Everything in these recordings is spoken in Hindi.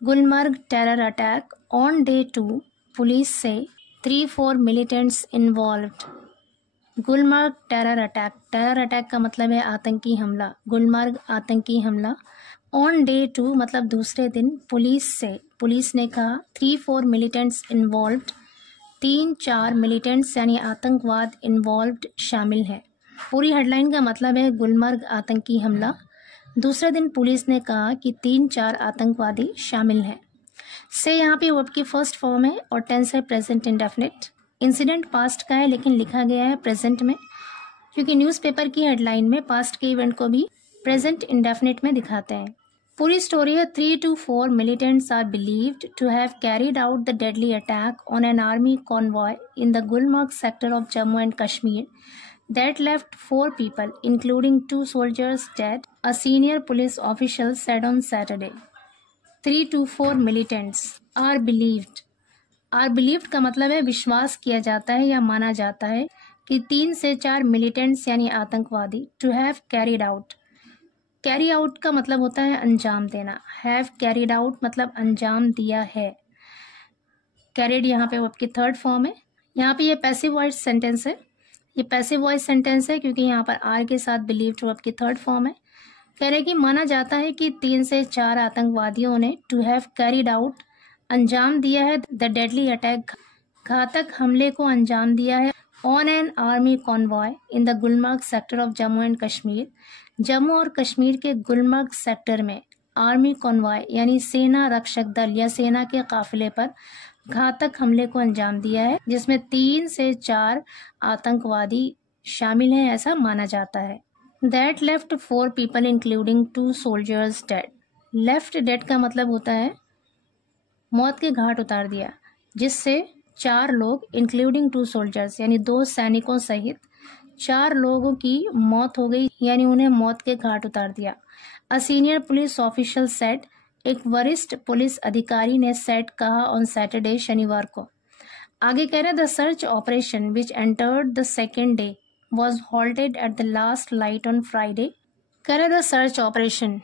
Gulmarg terror attack on day 2, police से 3-4 militants involved. Gulmarg terror attack का मतलब है आतंकी हमला। गुलमर्ग आतंकी हमला। ऑन डे 2 मतलब दूसरे दिन, पुलिस ने कहा 3-4 मिलिटेंट्स इन्वॉल्व्ड, 3-4 मिलिटेंट्स यानी आतंकवाद इन्वॉल्व्ड शामिल है। पूरी हेडलाइन का मतलब है गुलमर्ग आतंकी हमला, दूसरे दिन पुलिस ने कहा कि 3-4 आतंकवादी शामिल हैं। से यहाँ पे वर्ब की फर्स्ट फॉर्म है और टेंस है प्रेजेंट इंडेफिनिट। इंसिडेंट पास्ट का है लेकिन लिखा गया है प्रेजेंट में, क्योंकि न्यूज़पेपर की हेडलाइन में पास्ट के इवेंट को भी प्रेजेंट इंडेफिनिट में दिखाते हैं। पूरी स्टोरी है 3-4 militants are believed to have carried out the deadly attack on an army convoy in the Gulmarg sector of Jammu and Kashmir that left 4 people, including 2 soldiers, dead, a senior police official said on Saturday. 3-4 militants are believed. Are believed का मतलब है विश्वास किया जाता है या माना जाता है कि 3 से 4 मिलिटेंट्स यानी आतंकवादी to have carried out. Carry out का मतलब होता है अंजाम देना। Have carried out मतलब अंजाम दिया है। Carried यहाँ पे आपकी थर्ड फॉर्म है। यहाँ पे ये पैसिव वॉइस सेंटेंस है। ये पैसिव वॉइस सेंटेंस है क्योंकि यहाँ पर आर के साथ बिलीव्ड वर्ब की थर्ड फॉर्म है। कह रहे कि माना जाता है कि 3 से 4 आतंकवादियों ने टू हैव कैरिड आउट अंजाम दिया है द डेडली अटैक, घातक हमले को अंजाम दिया है on an army convoy in the Gulmarg sector of Jammu and Kashmir, Jammu और कश्मीर के गुलमर्ग सेक्टर में आर्मी कॉन्वॉय यानी सेना रक्षक दल या सेना के काफिले पर घातक हमले को अंजाम दिया है, जिसमें 3 से 4 आतंकवादी शामिल हैं ऐसा माना जाता है। That left 4 people including 2 soldiers dead. Left dead का मतलब होता है मौत के घाट उतार दिया, जिससे 4 लोग इंक्लूडिंग 2 सोल्जर्स यानी 2 सैनिकों सहित 4 लोगों की मौत हो गई यानी उन्हें मौत के घाट उतार दिया। A senior police official said, एक वरिष्ठ पुलिस अधिकारी ने सेट कहा ऑन सैटरडे शनिवार को। आगे कह रहे the search operation which entered the second day was halted at the last light on Friday. कह रहे द सर्च ऑपरेशन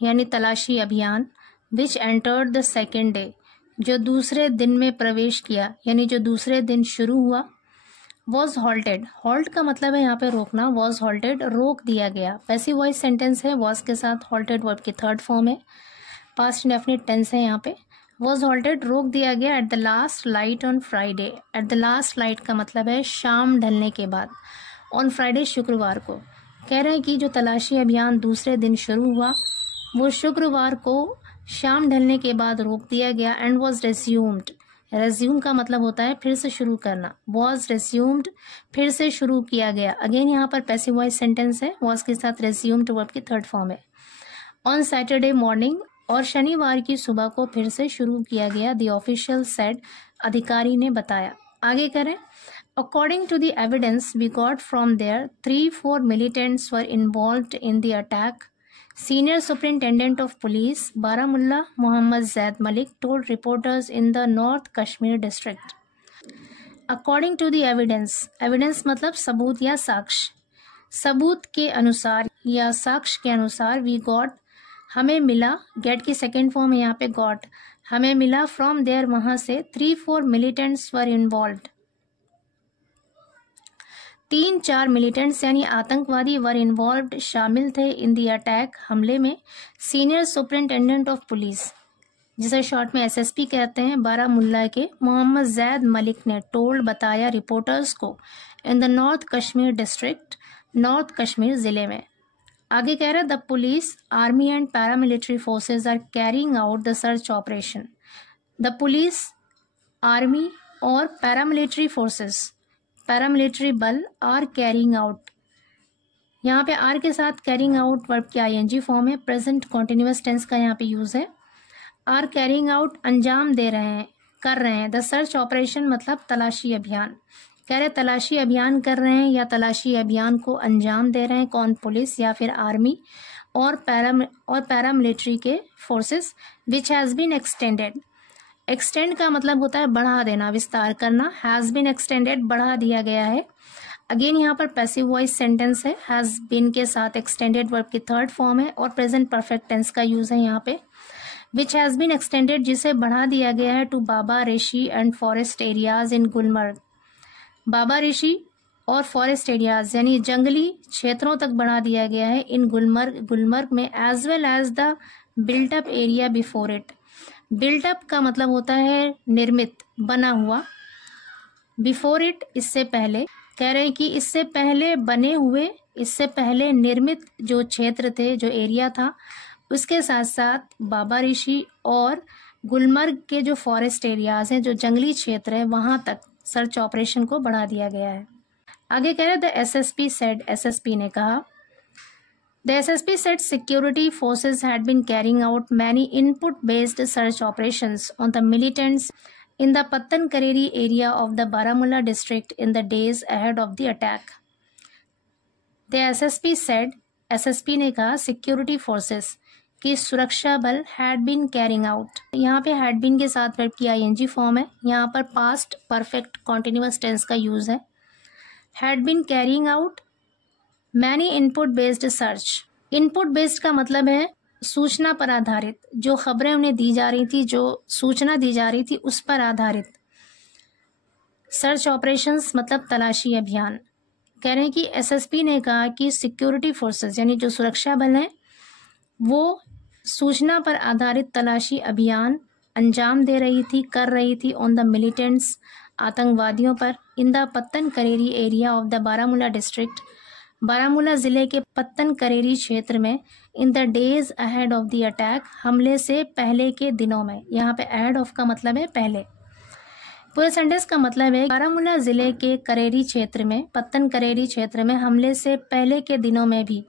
यानी तलाशी अभियान विच एंटर्ड द सेकेंड डे जो दूसरे दिन में प्रवेश किया यानी जो दूसरे दिन शुरू हुआ, वॉज हॉल्टेड, हॉल्ट का मतलब है यहाँ पे रोकना, वॉज हॉल्टेड रोक दिया गया। पैसिव वॉइस सेंटेंस है, वॉज के साथ हॉल्टेड वर्ब की थर्ड फॉर्म है, पास्ट इंडेफिनिट टेंस है। यहाँ पे वॉज हॉल्टेड रोक दिया गया at the last light on Friday. At the last light का मतलब है शाम ढलने के बाद, ऑन फ्राइडे शुक्रवार को। कह रहे हैं कि जो तलाशी अभियान दूसरे दिन शुरू हुआ वो शुक्रवार को शाम ढलने के बाद रोक दिया गया। एंड वॉज रेज्यूम्ड, रेज्यूम का मतलब होता है फिर से शुरू करना। वॉज रेज्यूम्ड फिर से शुरू किया गया। अगेन यहाँ पर पैसिव वॉइस सेंटेंस है, वॉज के साथ रेज्यूम्ड वर्ब की थर्ड फॉर्म है। ऑन सैटरडे मॉर्निंग, और शनिवार की सुबह को फिर से शुरू किया गया। द ऑफिशियल सेड, अधिकारी ने बताया। आगे करें, according to the evidence we got from there 3-4 militants were involved in the attack. Senior Superintendent of Police Baramulla Mohammad Zaid Malik told reporters in the North Kashmir district. According to the evidence, evidence मतलब सबूत या साक्ष्य, सबूत के अनुसार या साक्ष्य के अनुसार we got हमें मिला, get की सेकेंड फॉर्म है यहाँ पे got, हमें मिला from there वहां से 3-4 militants were involved, 3-4 मिलिटेंट्स यानी आतंकवादी वर इन्वॉल्व्ड शामिल थे इन दी अटैक हमले में। सीनियर सुपरिंटेंडेंट ऑफ पुलिस जिसे शॉर्ट में एसएसपी कहते हैं बारामुल्ला के मोहम्मद जैद मलिक ने टोल्ड बताया रिपोर्टर्स को in the north Kashmir district, north Kashmir जिले में। आगे कह रहे the police army and paramilitary forces are carrying out the search operation. The police army और पैरामिलिट्री फोर्सेस पैरामिलिट्री बल आर कैरिंग आउट, यहाँ पे आर के साथ कैरिंग आउट वर्ब की आईएनजी फॉर्म है, प्रेजेंट कॉन्टिन्यूअस टेंस का यहाँ पे यूज है। आर कैरिंग आउट अंजाम दे रहे हैं, कर रहे हैं। द सर्च ऑपरेशन मतलब तलाशी अभियान, कह रहे तलाशी अभियान कर रहे हैं या तलाशी अभियान को अंजाम दे रहे हैं। कौन? पुलिस या फिर आर्मी और पैरामिलिट्री के forces. Which has been extended, extend का मतलब होता है बढ़ा देना, विस्तार करना। हैज बीन एक्सटेंडेड बढ़ा दिया गया है। अगेन यहाँ पर पैसिव वॉइस सेंटेंस है, हैज बीन के साथ एक्सटेंडेड वर्ब की थर्ड फॉर्म है और प्रेजेंट परफेक्ट टेंस का यूज है यहाँ पे। विच हैज़ बीन एक्सटेंडेड, जिसे बढ़ा दिया गया है, to Baba Rishi and forest areas in Gulmarg. Baba Rishi और फॉरेस्ट एरियाज यानी जंगली क्षेत्रों तक बढ़ा दिया गया है इन गुलमर्ग में, as well as the built up area before it. Built up का मतलब होता है निर्मित, बना हुआ। बिफोर इट इससे पहले, कह रहे हैं कि इससे पहले बने हुए, इससे पहले निर्मित जो क्षेत्र थे, जो एरिया था, उसके साथ साथ बाबा ऋषि और गुलमर्ग के जो फॉरेस्ट एरियाज हैं, जो जंगली क्षेत्र है, वहां तक सर्च ऑपरेशन को बढ़ा दिया गया है। आगे कह रहे द एसएसपी सेड, एसएसपी ने कहा, the SSP said security forces had been carrying out many input based search operations on the militants in the Pattan Kareri area of the Baramulla district in the days ahead of the attack. The SSP said, SSP ने कहा सिक्योरिटी फोर्सेस की सुरक्षा बल had been carrying out। यहाँ पे had been के साथ वर्ब की ing फॉर्म है, यहाँ पर past perfect continuous tense का यूज है। had been carrying out many input based search। input based का मतलब है सूचना पर आधारित, जो खबरें उन्हें दी जा रही थी, जो सूचना दी जा रही थी, उस पर आधारित सर्च ऑपरेशंस मतलब तलाशी अभियान। कह रहे हैं कि एसएसपी ने कहा कि सिक्योरिटी फोर्सेस यानी जो सुरक्षा बल हैं, वो सूचना पर आधारित तलाशी अभियान अंजाम दे रही थी, कर रही थी ऑन द मिलिटेंट्स, आतंकवादियों पर, इन द पत्तन Kareri area of the Baramulla district, Baramulla जिले के पत्तन करेरी क्षेत्र में, in the days ahead of the attack, हमले से पहले के दिनों में। यहाँ पे अहेड ऑफ का मतलब है पहले। पूरे सेंटेंस का मतलब है बारामूला जिले के करेरी क्षेत्र में, पत्तन करेरी क्षेत्र में हमले से पहले के दिनों में भी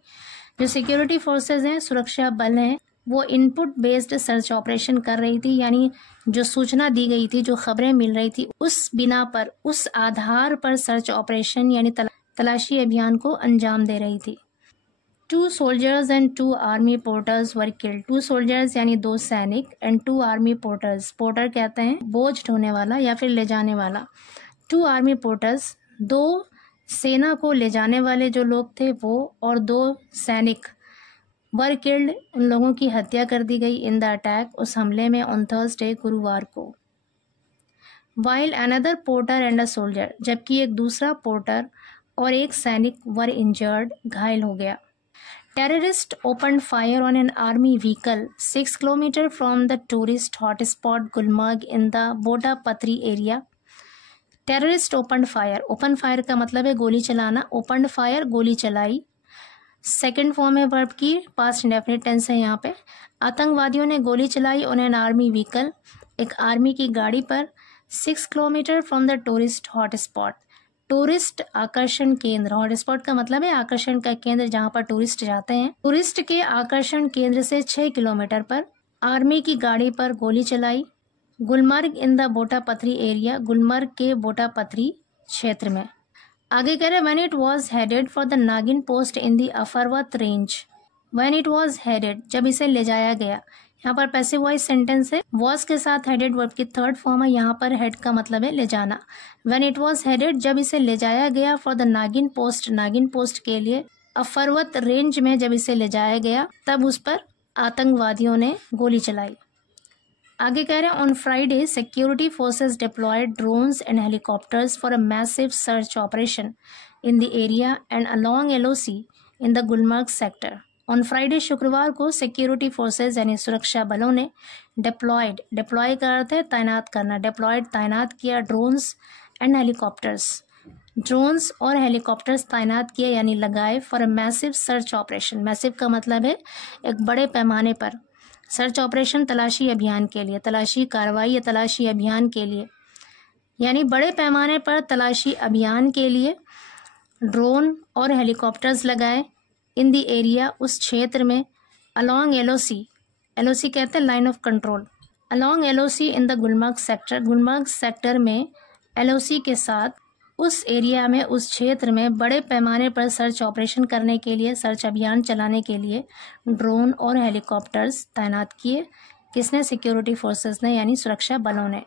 जो सिक्योरिटी फोर्सेज हैं, सुरक्षा बल हैं, वो इनपुट बेस्ड सर्च ऑपरेशन कर रही थी, यानी जो सूचना दी गई थी, जो खबरें मिल रही थी, उस बिना पर, उस आधार पर सर्च ऑपरेशन यानी तलाशी अभियान को अंजाम दे रही थी। 2 soldiers and 2 army porters were killed। 2 soldiers यानी 2 सैनिक and 2 army porters, पोर्टर कहते हैं बोझ ढोने वाला या फिर ले जाने वाला। 2 army porters, 2 सेना को ले जाने वाले जो लोग थे वो, और 2 सैनिक were killed, उन लोगों की हत्या कर दी गई in the attack, उस हमले में, on Thursday, गुरुवार को। While another porter and a soldier, जबकि एक दूसरा पोर्टर और एक सैनिक were injured, घायल हो गया। Terrorists opened fire on an army vehicle 6 km from the tourist hotspot Gulmarg in the Bota Patri area। Terrorists opened fire, open fire का मतलब है गोली चलाना, opened fire गोली चलाई, सेकेंड फॉर्म है वर्ब की, पास्ट इंडेफिनिट टेंस है यहाँ पे। आतंकवादियों ने गोली चलाई on an army vehicle, एक आर्मी की गाड़ी पर, 6 kilometre from the tourist hotspot, tourist आकर्षण केंद्र, हॉटस्पॉट का मतलब है आकर्षण का केंद्र जहां पर टूरिस्ट जाते हैं, टूरिस्ट के आकर्षण केंद्र से 6 किलोमीटर पर आर्मी की गाड़ी पर गोली चलाई। गुलमर्ग इन द बोटा पथरी एरिया, गुलमर्ग के बोटा पथरी क्षेत्र में। आगे कह रहे when it was headed for the Nagin post in the Afarwat range, when it was headed, जब इसे ले जाया गया, यहाँ पर पैसिव वॉइस सेंटेंस है, वॉज के साथ हेडेड वर्ब की थर्ड फॉर्म है, यहाँ पर हेड का मतलब है ले जाना। व्हेन इट वाज हेडेड, जब इसे ले जाया गया, फॉर द नागिन पोस्ट, नागिन पोस्ट के लिए, अफरवत रेंज में जब इसे ले जाया गया, तब उस पर आतंकवादियों ने गोली चलाई। आगे कह रहे हैं on Friday security forces deployed drones and helicopters for a massive search operation in the area and along LOC in the Gulmarg sector. On Friday शुक्रवार को सिक्योरिटी फोर्सेज यानी सुरक्षा बलों ने डिप्लॉयड, डिप्लॉय का अर्थ है तैनात करना, डिप्लॉयड तैनात किया, ड्रोन्स एंड हेलीकॉप्टर्स, ड्रोन्स और हेलीकॉप्टर्स तैनात किए यानी लगाए, for a massive search operation. Massive का मतलब है एक बड़े पैमाने पर, सर्च ऑपरेशन तलाशी अभियान के लिए, तलाशी कार्रवाई या तलाशी अभियान के लिए, यानी बड़े पैमाने पर तलाशी अभियान के लिए ड्रोन और हेलीकॉप्टर्स लगाए इन द एरिया, उस क्षेत्र में, अलोंग एलओसी, एलओसी कहते हैं line of control, along LOC in the Gulmarg sector, Gulmarg sector में एलओसी के साथ उस एरिया में, उस क्षेत्र में बड़े पैमाने पर सर्च ऑपरेशन करने के लिए, सर्च अभियान चलाने के लिए ड्रोन और हेलीकॉप्टर्स तैनात किए। किसने? सिक्योरिटी फोर्सेस ने यानी सुरक्षा बलों ने।